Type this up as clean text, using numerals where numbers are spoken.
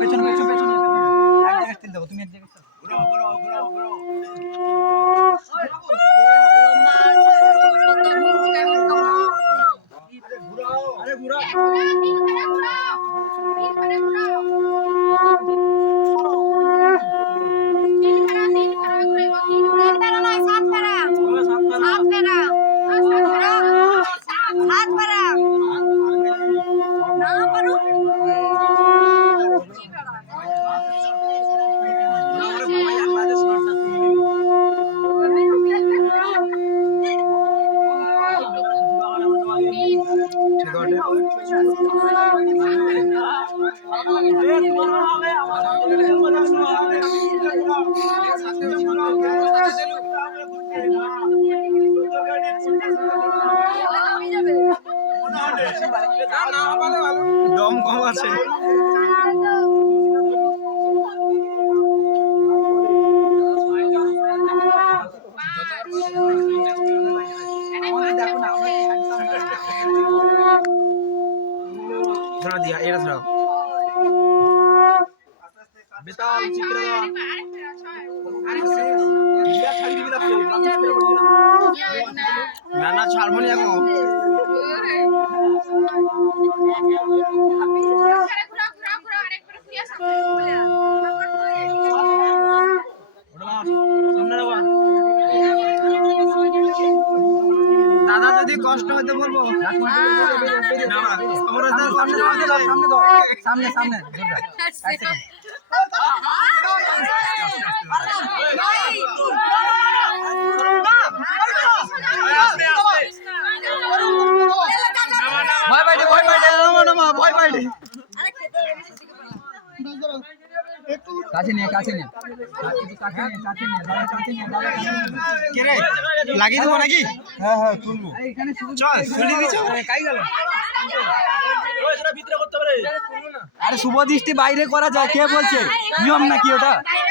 পেছনে পেছনে পেছনে এক জায়গায় স্টিল দাও, তুমি এক জায়গায় দম কম আছে। ধরা দিয়া এরা ধরাও বেতাল চিকরা না না ছাড়বো না এখন দাদা যদি কষ্ট হয়তো বলবো সামনে সামনে ভয় পাইটে ভয় পাইটে ভয় পাইটে কাছে নিয়ে কাছে নিয়ে লাগিয়ে দেবো নাকি? হ্যাঁ হ্যাঁ তুলবো চল তুলি দিচ্ছ কাই গেল আরে শুভ দৃষ্টি বাইরে করা যায় কে বলছে নিয়ম নাকি ওটা?